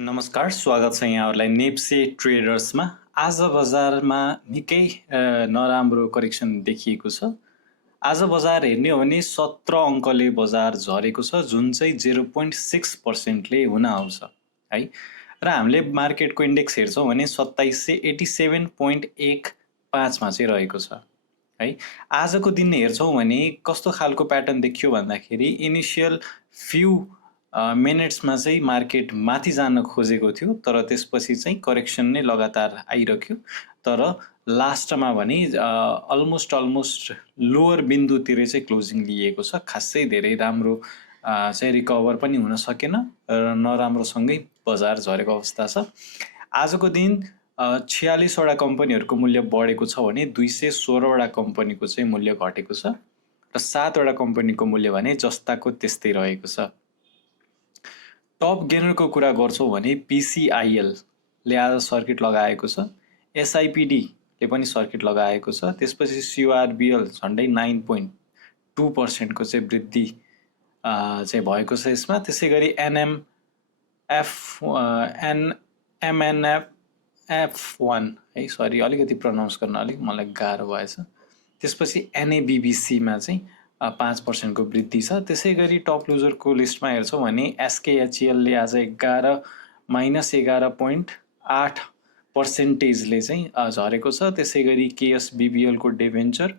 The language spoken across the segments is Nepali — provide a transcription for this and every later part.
नमस्कार, स्वागत छ यहाँहरूलाई नेप्से ट्रेडर्समा। आज बजारमा निकै नराम्रो करेक्सन देखिएको छ। आज बजार हेर्ने हो भने 17 अङ्कले बजार झरेको छ, जुन चाहिँ 0.6%ले हुन आउँछ है। र हामीले मार्केटको इन्डेक्स हेर्छौँ भने 2787.15 मा चाहिँ रहेको छ है। आजको दिन हेर्छौँ भने कस्तो खालको प्याटर्न देखियो भन्दाखेरि इनिसियल फ्यु मिनट्समा चाहिँ मार्केट माथि जान खोजेको थियो, तर त्यसपछि चाहिँ करेक्सन नै लगातार आइरह्यो। तर लास्टमा भने अलमोस्ट लोअर बिन्दुतिर चाहिँ क्लोजिङ लिएको छ। खासै धेरै राम्रो चाहिँ रिकभर पनि हुन सकेन र नराम्रोसँगै बजार झरेको अवस्था छ। आजको दिन 46 वटा कम्पनीहरूको मूल्य बढेको छ भने 216 वटा कम्पनीको चाहिँ मूल्य घटेको छ र 7 वटा कम्पनीको मूल्य भने जस्ताको त्यस्तै रहेको छ। टप गेनरको कुरा गर्छौँ भने PCIL ले आज सर्किट लगाएको छ, SIPD ले पनि सर्किट लगाएको छ, त्यसपछि CURBL झन्डै 9.2% को चाहिँ वृद्धि चाहिँ भएको छ यसमा। त्यसै गरी MNF1 है, सरी अलिकति प्रनाउन्स गर्न अलिक मलाई गाह्रो भएछ। त्यसपछि NABBC मा चाहिँ 5% को वृद्धि छ। त्यसै गरी टप लुजरको लिस्टमा हेर्छौँ भने SKHEL ले आज -11.8% ले चाहिँ झरेको छ। त्यसै गरी KSBBL को डिभेन्चर,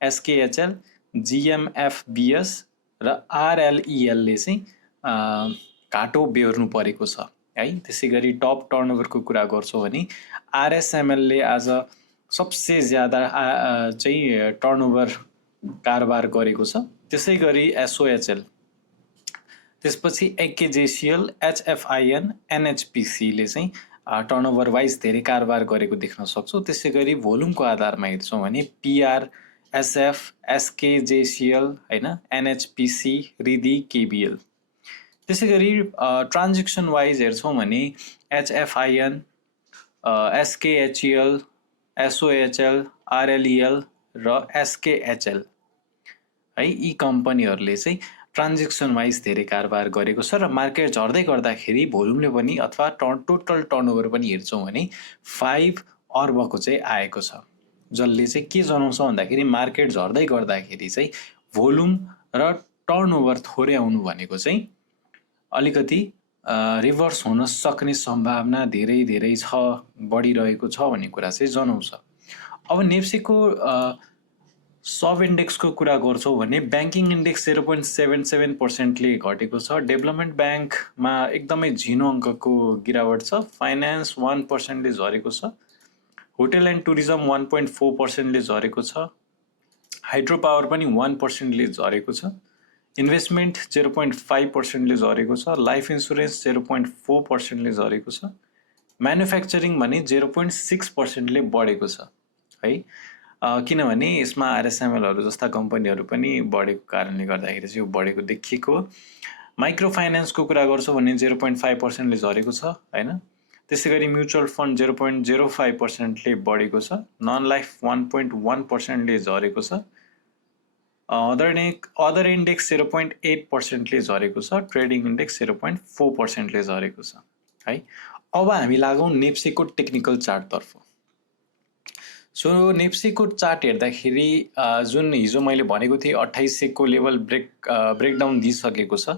SKHL, GMFBS र RLEL ले चाहिँ घाटो बेहोर्नु परेको छ है। त्यसै गरी टप टर्नओभरको कुरा गर्छौँ भने RSML ले आज सबसे ज्यादा चाहिँ टर्नओभर कारोबार गरेको छ। त्यसै गरी SOHL, त्यसपछि AKJCL, HFIN, NHPC ले चाहिँ टर्नओभर वाइज धेरै कारोबार गरेको देख्न सक्छौँ। त्यसै गरी भोल्युमको आधारमा हेर्छौँ भने PR, SF, SKJCL हैन, NHPC, रिदी, KBL। त्यसै गरी ट्रान्जेक्सन वाइज हेर्छौँ भने HFIN, SKHEL, SOHL, RLEL र SKHL है, यी कम्पनीहरूले चाहिँ ट्रान्जेक्सन वाइज धेरै कारोबार गरेको छ र मार्केट झर्दै गर्दाखेरि भोल्युमले पनि अथवा टोटल टर्नओभर पनि हेर्छौँ भने 5 अर्बको चाहिँ आएको छ, जसले चाहिँ के जनाउँछ भन्दाखेरि मार्केट झर्दै गर्दाखेरि चाहिँ भोल्युम र टर्नओभर थोरै आउनु भनेको चाहिँ अलिकति रिभर्स हुन सक्ने सम्भावना धेरै छ, बढिरहेको छ भन्ने कुरा चाहिँ जनाउँछ। अब नेप्सेको सब इन्डेक्सको कुरा गर्छौँ भने ब्याङ्किङ इन्डेक्स 0.77% ले घटेको छ। डेभलपमेन्ट ब्याङ्कमा एकदमै झिनो अङ्कको गिरावट छ। फाइनेन्स 1% ले झरेको छ। होटेल एन्ड टुरिज्म 1.4% ले झरेको छ। हाइड्रो पावर पनि 1% ले झरेको छ। इन्भेस्टमेन्ट 0.5% ले झरेको छ। लाइफ इन्सुरेन्स 0.4% ले झरेको छ। म्यानुफ्याक्चरिङ भने 0.6% ले बढेको छ है, किनभने यसमा RSMLहरू जस्ता कम्पनीहरू पनि बढेको कारणले गर्दाखेरि चाहिँ यो बढेको देखिएको हो। माइक्रो फाइनेन्सको कुरा गर्छौँ भने 0.5% ले झरेको छ हैन। त्यसै गरी म्युचुअल फन्ड 0.05% ले बढेको छ। नन लाइफ 1.1% ले झरेको छ। अदर इन्डेक्स 0.8% ले झरेको छ। ट्रेडिङ इन्डेक्स 0.4% ले झरेको छ है। अब हामी लागौँ नेप्सेको टेक्निकल चार्टतर्फ। सो नेप्सेको चार्ट हेर्दाखेरि जुन हिजो मैले भनेको थिएँ 2800 को लेभल ब्रेकडाउन दिइसकेको छ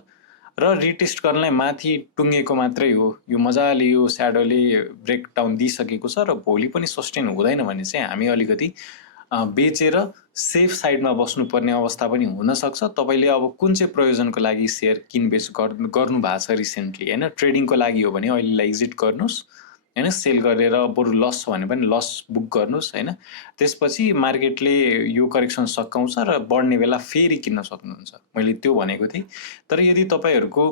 र रिटेस्ट गर्नलाई माथि टुङ्गेको मात्रै हो। यो मजाले यो स्याडोले ब्रेकडाउन दिइसकेको छ र भोलि पनि सस्टेन हुँदैन भने चाहिँ हामी अलिकति बेचेर सेफ साइडमा बस्नुपर्ने अवस्था पनि हुनसक्छ। तपाईँले अब कुन चाहिँ प्रयोजनको लागि सेयर किनबेच गर्नु भएको छ रिसेन्टली हैन, ट्रेडिङको लागि हो भने अहिलेलाई एक्जिट गर्नुहोस् हैन, सेल गरेर बरु लस छ भने पनि लस बुक गर्नुहोस् हैन। त्यसपछि मार्केटले यो करेक्सन सकाउँछ र बढ्ने बेला फेरि किन्न सक्नुहुन्छ, मैले त्यो भनेको थिएँ। तर यदि तपाईँहरूको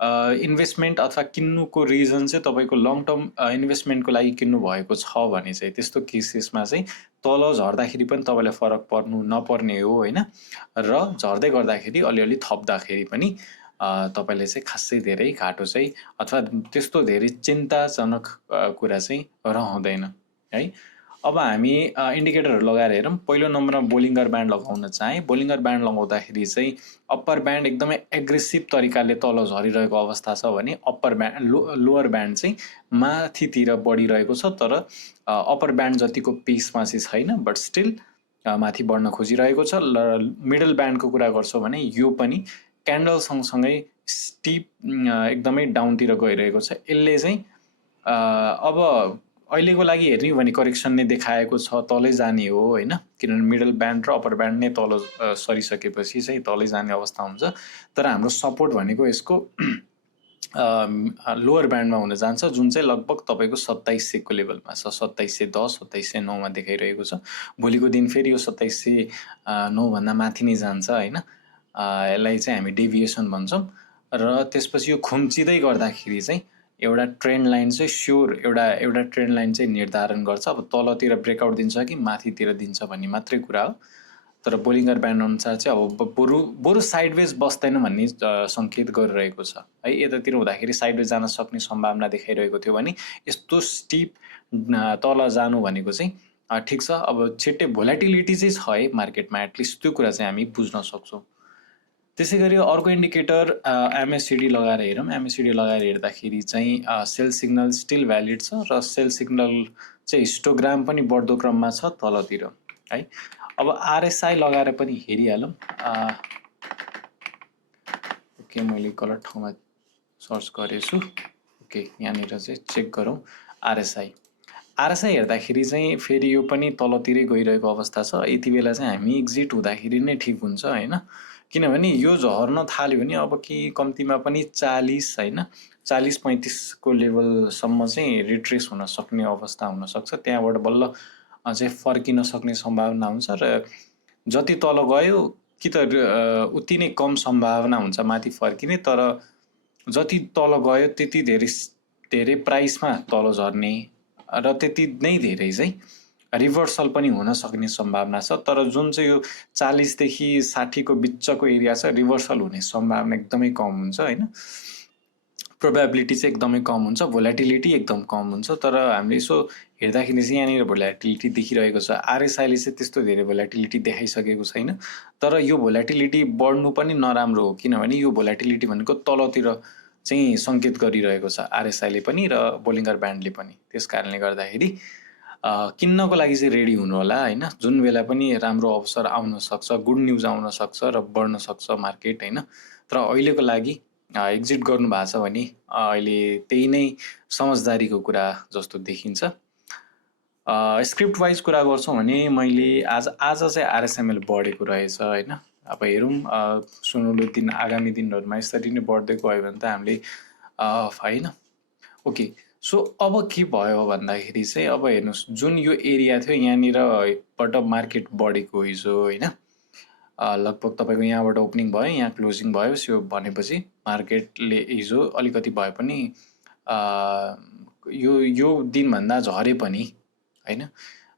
इन्भेस्टमेन्ट अथवा किन्नुको रिजन चाहिँ तपाईँको लङ टर्म इन्भेस्टमेन्टको लागि किन्नु भएको छ भने चाहिँ त्यस्तो केसेसमा चाहिँ तल झर्दाखेरि पनि तपाईँलाई फरक पर्नु नपर्ने हो हैन, र झर्दै गर्दाखेरि अलिअलि थप्दाखेरि पनि तपाईले चाहिँ खासै धेरै घाटो चाहिँ अथवा त्यस्तो धेरै चिन्ताजनक कुरा चाहिँ रहँदैन है। अब हामी इन्डिकेटरहरू लगाएर हेरौँ। पहिलो नम्बरमा बोलिङ्गर ब्यान्ड लगाउन चाहे। बोलिङ्गर ब्यान्ड लगाउँदाखेरि चाहिँ अप्पर ब्यान्ड एकदमै एग्रेसिभ तरिकाले तल झरिरहेको अवस्था छ भने अप्पर ब्यान्ड लोअर ब्यान्ड चाहिँ माथितिर बढिरहेको छ, तर अप्पर ब्यान्ड जतिको पेसमा चाहिँ छैन, बट स्टिल माथि बढ्न खोजिरहेको छ। मिडल ब्यान्डको कुरा गर्छौँ भने यो पनि क्यान्डल सँगसँगै स्टिप एकदमै डाउनतिर गइरहेको छ। यसले चाहिँ अब अहिलेको लागि हेर्ने हो भने करेक्सन नै देखाएको छ, तलै जाने हो होइन, किनभने मिडल ब्यान्ड र अप्पर ब्यान्ड नै तल सरिसकेपछि चाहिँ तलै जाने अवस्था हुन्छ। तर हाम्रो सपोर्ट भनेको यसको लोअर ब्यान्डमा हुन जान्छ, जुन चाहिँ लगभग तपाईँको 2700 लेभलमा छ। 2710 2709 देखाइरहेको छ। भोलिको दिन फेरि यो 2709 भन्दा माथि नै जान्छ होइन। यसलाई चाहिँ हामी डेभिएसन भन्छौँ। र त्यसपछि यो खुम्चिँदै गर्दाखेरि चाहिँ एउटा ट्रेन्ड लाइन चाहिँ स्योर एउटा ट्रेन्ड लाइन चाहिँ निर्धारण गर्छ। अब तलतिर ब्रेकआउट दिन्छ कि माथितिर दिन्छ भन्ने मात्रै कुरा हो। तर बोलिङ्गर ब्यान्ड अनुसार चाहिँ अब बरु साइडवेज बस्दैन भन्ने सङ्केत गरिरहेको छ है। यतातिर हुँदाखेरि साइडवेज जान सक्ने सम्भावना देखाइरहेको थियो भने यस्तो स्टिप तल जानु भनेको चाहिँ ठिक छ। अब छिट्टै भोलाटिलिटी चाहिँ छ है मार्केटमा, एटलिस्ट त्यो कुरा चाहिँ हामी बुझ्न सक्छौँ। त्यसै गरी अर्को इन्डिकेटर एमएससिडी लगाएर हेरौँ। एमएससिडी लगाएर हेर्दाखेरि चाहिँ सेल सिग्नल स्टिल भ्यालिड छ र सेल सिग्नल चाहिँ हिस्टोग्राम पनि बढ्दो क्रममा छ तलतिर है। अब आरएसआई लगाएर पनि हेरिहालौँ। ओके, मैले गलत ठाउँमा सर्च गरेछु। ओके, यहाँनिर चाहिँ चेक गरौँ आरएसआई हेर्दाखेरि चाहिँ फेरि यो पनि तलतिरै गइरहेको अवस्था छ। यति बेला चाहिँ हामी एक्जिट हुँदाखेरि नै ठिक हुन्छ होइन, किनभने यो झर्न थाल्यो भने अब कि कम्तीमा पनि 40 होइन 40-35 लेभलसम्म चाहिँ रिट्रेस हुन सक्ने अवस्था हुनसक्छ। त्यहाँबाट बल्ल चाहिँ फर्किन सक्ने सम्भावना हुन्छ र जति तल गयो कि त उति नै कम सम्भावना हुन्छ माथि फर्किने, तर जति तल गयो त्यति धेरै प्राइसमा तल झर्ने र त्यति नै धेरै चाहिँ रिभर्सल पनि हुन सक्ने सम्भावना छ। तर जुन चाहिँ यो 40 देखि 60 को बिचको एरिया छ, रिभर्सल हुने सम्भावना एकदमै कम हुन्छ होइन। प्रोबेबिलिटी चाहिँ एकदमै कम हुन्छ, भोलाटिलिटी एकदम कम हुन्छ। तर हामीले यसो हेर्दाखेरि चाहिँ यहाँनिर भोलाटिलिटी देखिरहेको छ। आरएसआईले चाहिँ त्यस्तो धेरै भोलाटिलिटी देखाइसकेको छैन, तर यो भोलाटिलिटी बढ्नु पनि नराम्रो हो, किनभने यो भोलाटिलिटी भनेको तलतिर चाहिँ सङ्केत गरिरहेको छ आरएसआईले पनि र बोलिङ्गर ब्यान्डले पनि। त्यस कारणले गर्दाखेरि किन्नको लागि चाहिँ रेडी हुनु होला होइन। जुन बेला पनि राम्रो अवसर आउन सक्छ, गुड न्युज आउन सक्छ र बढ्न सक्छ मार्केट होइन। तर अहिलेको लागि एक्जिट गर्नु भएको छ भने अहिले त्यही नै समझदारीको कुरा जस्तो देखिन्छ। स्क्रिप्ट वाइज कुरा गर्छौँ भने मैले आज चाहिँ आरएसएमएल बढेको रहेछ होइन। अब हेरौँ सुनौलो दिन आगामी दिनहरूमा यसरी नै बढ्दै गयो भने त हामीले होइन। ओके, सो अब के भयो भन्दाखेरि चाहिँ अब हेर्नुहोस्, जुन यो एरिया थियो यहाँनिरबाट मार्केट बढेको हिजो होइन, लगभग तपाईँको यहाँबाट ओपनिङ भयो, यहाँ क्लोजिङ भयो। सो भनेपछि मार्केटले हिजो अलिकति भए पनि यो दिनभन्दा झरे पनि होइन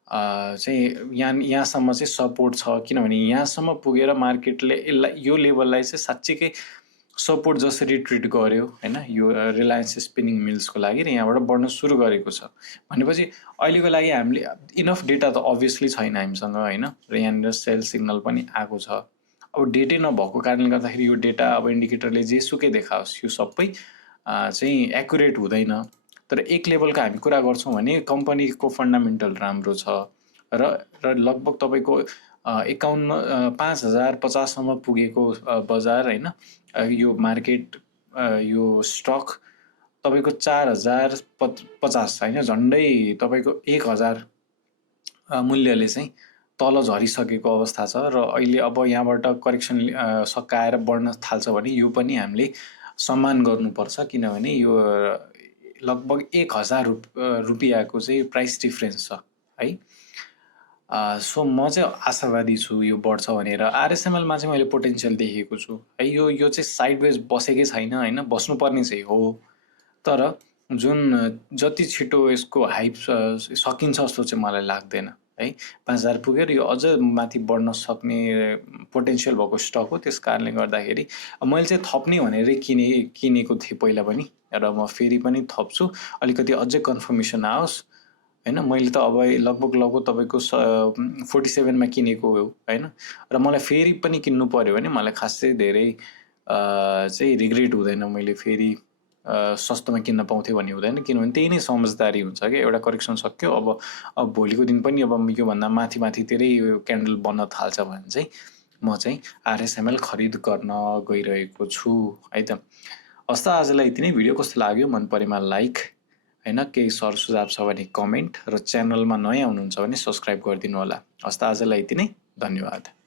चाहिँ यहाँसम्म चाहिँ सपोर्ट छ, किनभने यहाँसम्म पुगेर मार्केटले यो लेभललाई चाहिँ साँच्चीकै सपोर्ट जसरी ट्रिट गर्यो होइन, यो रिलायन्स स्पिनिङ मिल्सको लागि र यहाँबाट बढ्न सुरु गरेको छ भनेपछि अहिलेको लागि हामीले इनफ डेटा त अभियसली छैन हामीसँग होइन, र यहाँनिर सेल सिग्नल पनि आएको छ। अब डेटै नभएको कारणले गर्दाखेरि यो डेटा अब इन्डिकेटरले जेसुकै देखाओस् यो सबै चाहिँ एक्युरेट हुँदैन। तर एक लेभलको हामी कुरा गर्छौँ भने कम्पनीको फन्डामेन्टल राम्रो छ र लगभग तपाईँको 5050 पुगेको बजार होइन, यो मार्केट यो स्टक तपाईँको 4050 होइन, झन्डै तपाईँको 1000 मूल्यले चाहिँ तल झरिसकेको अवस्था छ। र अहिले अब यहाँबाट करेक्सन सकाएर बढ्न थाल्छ भने यो पनि हामीले सम्मान गर्नुपर्छ, किनभने यो लगभग 1000 रुपियाँको चाहिँ प्राइस डिफ्रेन्स छ है। सो म चाहिँ आशावादी छु यो बढ्छ भनेर। आरएसएमएलमा चाहिँ मैले पोटेन्सियल देखेको छु है। यो चाहिँ साइडवेज बसेकै छैन होइन, बस्नुपर्ने चाहिँ हो, तर जुन जति छिटो यसको हाइप सकिन्छ जस्तो चाहिँ मलाई लाग्दैन है। 5000 पुगेर यो अझ माथि बढ्न सक्ने पोटेन्सियल भएको स्टक हो। त्यस कारणले गर्दाखेरि मैले चाहिँ थप्ने भनेर किनेको थिएँ पहिला पनि, र म फेरि पनि थप्छु, अलिकति अझै कन्फर्मेसन आओस् हैन। मैले त अब लगभग तपाईँको 47 मा किनेको हो हैन। र मलाई फेरि पनि किन्नु पर्यो भने मलाई खासै धेरै चाहिँ रिग्रेट हुँदैन। मैले फेरि सस्तोमा किन्न पाउँथेँ भन्ने हुँदैन, किनभने त्यही नै समझदारी हुन्छ कि एउटा करेक्सन सक्यो, अब भोलिको दिन पनि अब योभन्दा माथितिरै क्यान्डल बन्न थाल्छ भने चाहिँ म चाहिँ RSML खरिद गर्न गइरहेको छु है त। हस् त, आजलाई यति नै। भिडियो कस्तो लाग्यो, मन परेमा लाइक हैन, केही सर सुझाव छ भने कमेन्ट, र च्यानलमा नयाँ हुनुहुन्छ भने सब्सक्राइब गरिदिनु होला। हस् त, आजलाई यति नै। धन्यवाद।